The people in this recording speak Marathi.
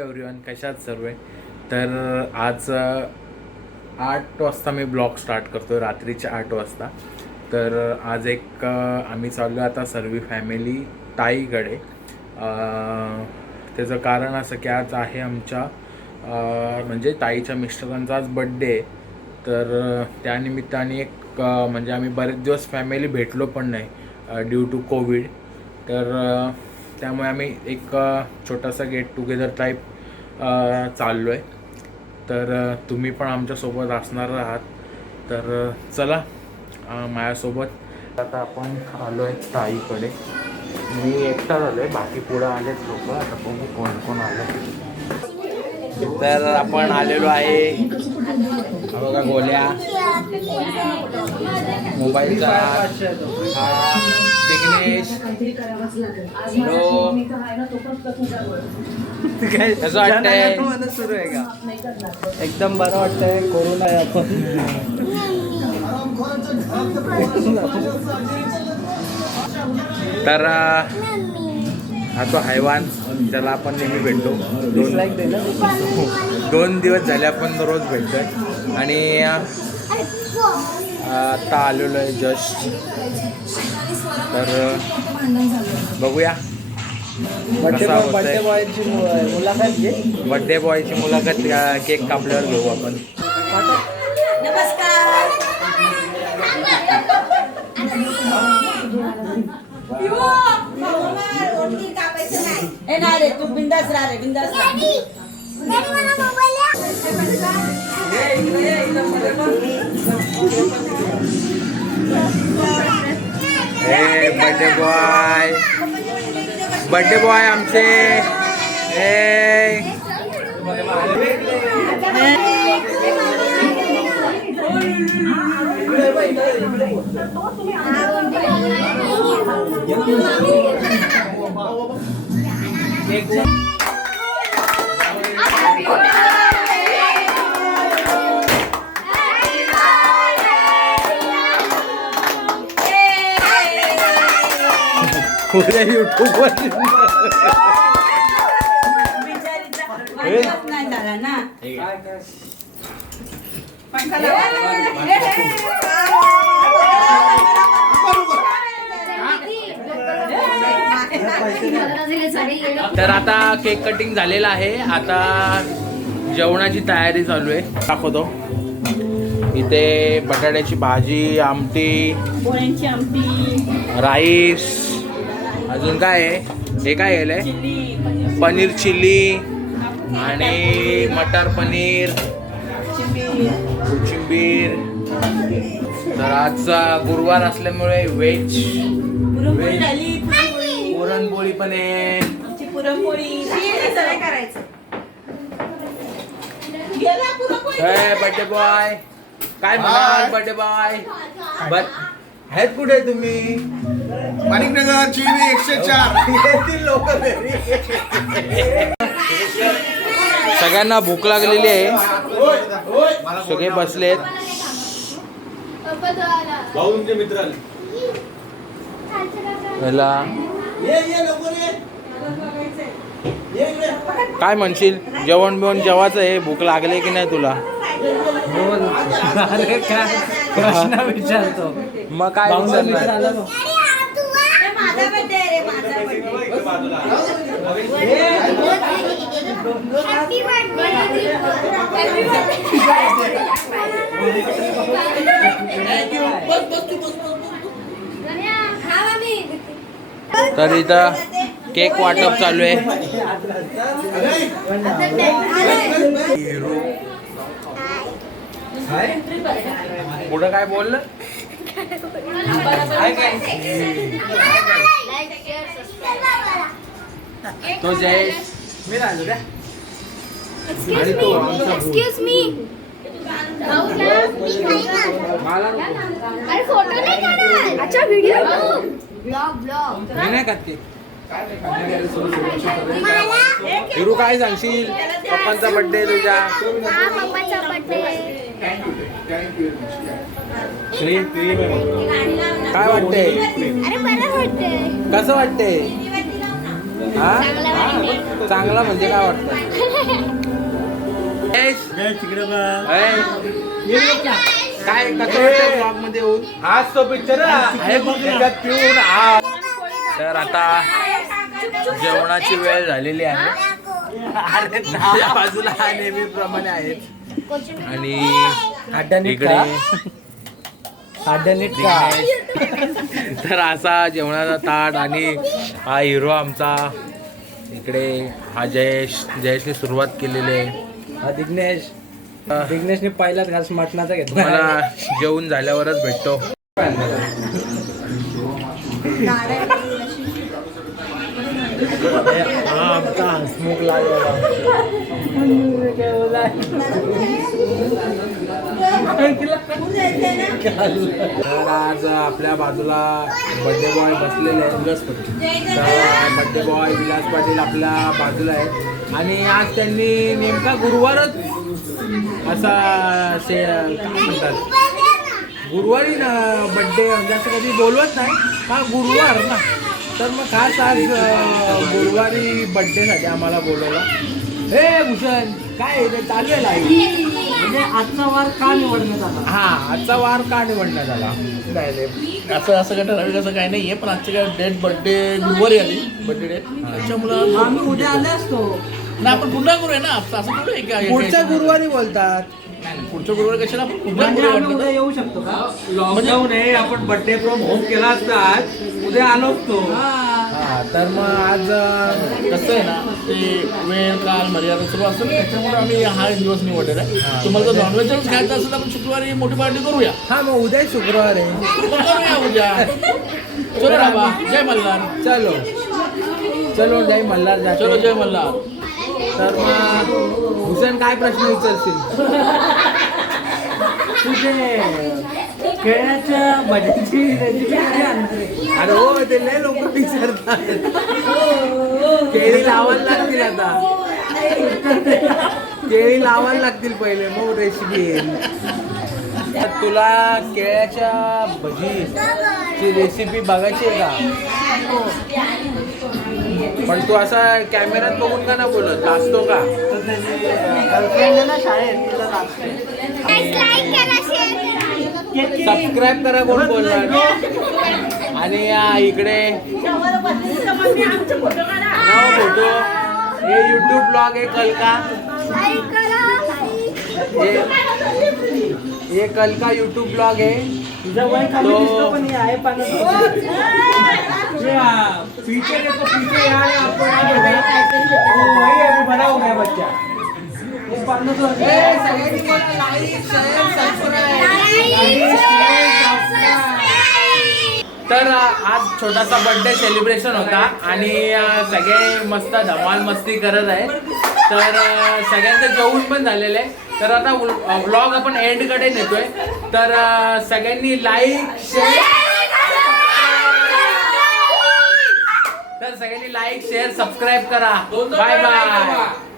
एव्हरीवन कशात सर्व तर आज आठ वाजता मी ब्लॉग स्टार्ट करतो रात्रीचे आठ वाजता. तर आज एक आम्ही चाललो आता सर्व फॅमिली ताईकडे. त्याचं कारण असं की आज आहे आमच्या म्हणजे ताईच्या मिस्टरांचा आज बड्डे आहे. तर त्यानिमित्ताने एक म्हणजे आम्ही बरेच दिवस फॅमिली भेटलो पण नाही ड्यू टू कोविड तर त्यामुळे आम्ही एक छोटासा गेट टुगेदर टाईप चाललो आहे तर तुम्ही पण आमच्यासोबत असणार आहात. तर चला माझ्यासोबत. आता आपण आलो आहे ताईकडे. मी एकटा आलो आहे बाकी पुढं आलेच लोक. आता बघू कोण कोण आलं. तर आपण आलेलो आहे. बघा गोल्या. मोबाईलचा विघ्नेश कसं वाटतंय? सुरू आहे का? एकदम बरं वाटतंय कोरोना आहे आपण. तर हा तो हैवान त्याला आपण नेहमी भेटतो. दोन डिसलाईक दे ना. दोन दिवस झाले आपण रोज भेटतोय. आणि आता आलेलो आहे जस्ट. तर बघूया. बड्डे बॉयची मुलाखत घे. बड्डे बॉयची मुलाखत केक कापल्यावर घेऊ आपण. तू बिंदास राहा रे बिंदास ए बड्डे बॉय बड्डे बॉय आमचे ए उद्या युट्यूबवर नाही झाला ना तर आता केक कटिंग झालेला आहे. आता जेवणाची तयारी चालू आहे. दाखवतो. इथे बटाट्याची भाजी आमटी पोळ्यांची आमटी. राईस अजून काय आहे? हे काय आहे पनीर चिल्ली आणि मटर पनीर कोशिंबीर. तर आजचा गुरुवार असल्यामुळे व्हेज पुरणपोळी झाली पुरणपोळी. पण आहे. आमची पुरणपोळी. सगळं करायचं. गेला पुरणपोळी. बर्थडे बॉय काय म्हणाल बर्थडे बॉय आहेत कुठे तुम्ही? माणिकनगर चिवी एकशे चार. येतील लोक सगळ्यांना भूक लागलेली आहे. सगळे बसलेत. भाऊ तुमचे मित्र ह्याला. काय म्हणशील? जेवण बिवण जेवायचं आहे? भूक लागली की नाही तुला? बोल अरे काय? प्रश्न विचारतो. मग काय विचारणार? तर इथं केक वाटप चालू आहे. पुढं काय बोललं? तो जयेश. मी राहिलो द्या. आणि तो आमचा एक्सक्यूज मी अरे फोटो नाही काढणार अच्छा व्हिडिओ ब्लॉग ब्लॉग मी नाही खात केक हिरू काय सांगशील? पप्पांचा बर्थडे तुझ्या. हा पप्पाचा बर्थडे काय वाटतंय? अरे बरं वाटतंय. कसं वाटतंय? हा? चांगला वाटते. चांगला म्हणजे काय वाटतं काय कसं वाटतं ब्लॉगमध्ये येऊन. आज तो पिक्चर. पिऊन आ तर आता जेवणाची वेळ झालेली आहे. अरे बाजूला नेहमीप्रमाणे आहेत. आणि इकडे तर असा जेवणाचा ताट आणि हा हिरो आमचा. इकडे हा जयेश जयेशने सुरुवात केलेली आहे. दिग्नेश. दिग्नेशने पहिलाच घास मटणाचा घेतला. मला जेवण झाल्यावरच भेटतो. हा आमचा हसमुख लागलेला तर आज आपल्या बाजूला बड्डे बॉय बसलेले आहे तर बड्डे बॉय विलास पाटील आपल्या बाजूला आहे आणि आज त्यांनी नेमका गुरुवारच असा शे काय म्हणतात? गुरुवारी ना बड्डे म्हणजे असं कधी बोलवत नाही हा गुरुवार ना. तर मग खास आज गुरुवारी बड्डेसाठी आम्हाला बोलवला. हे भूषण काय ते चालू आहे? म्हणजे आजचा वार का निवडण्यात आला? हा आजचा वार का निवडण्यात आला? नाही नाही. असं असं काय ठराविक असं काही नाहीये पण आजची काय डेट बर्थडे गुरुवारी आली. बर्थडे डेट त्याच्यामुळं आम्ही उद्या आले असतो. नाही आपण पुन्हा करूया ना असं असं करू एक पुढच्या गुरुवारी बोलतात. पुढच्या गुरुवारी कशाला आपण पुन्हा म्हणजे करूया आम्ही वाटलं उद्या. येऊ शकतो का? लॉकडाऊन आहे आपण बर्थडे फ्रॉम होम केला असता आज उद्या आलो असतो. तर मग आज कसं आहे ना ते वेळ काल मर्यादा सर्व असेल त्याच्यामुळे आम्ही हा दिवस निवडलेला आहे. तुम्हाला जर नॉनव्हेजच खायचं असेल तर आपण शुक्रवारी मोठी पार्टी करूया. हा मग उद्या शुक्रवार आहे. करूया उद्या. चलो बाबा जय मल्हार. चलो. चलो जय मल्हार जातो. चलो जय मल्हार. तर मग भूषण काय प्रश्न विचारशील? तुझे खेळण्याच्या बजेटची रेसिपी अरे हो ते लय लोक विचारतात. केळी लावायला लागतील आता. केळी लावायला लागतील पहिले मग रेसिपी तर तुला केळ्याच्या भजी रेसिपी बघायची आहे का? पण तू असा कॅमेऱ्यात बघून का ना बोलत? लाजतो का? गर्लफ्रेंड आहे ना शाळेत तिला लागते लाईक करा शेअर करा. सबस्क्राईब करा कोण बोलणार? आणि इकडे. नाव फोटो. हे युट्यूब ब्लॉग आहे कलका. लाईक करा. हे हे कलका युट्यूब ब्लॉग आहे. हे पीछे देखो पीछे यार आपको याद होगा वो वही अभी बड़ा हो गया बच्चा? हे तर आज छोटासा बर्थडे सेलिब्रेशन होता आणि सगळे मस्त धमाल मस्ती करत आहे तर सगळ्यांचं जेवण पण झालेलं आहे. तर आता व्लॉग आपण एंडकडे नेतोय. तर सगळ्यांनी लाईक शेअर सगळ्यांनी लाईक शेअर सबस्क्राईब करा. Bye bye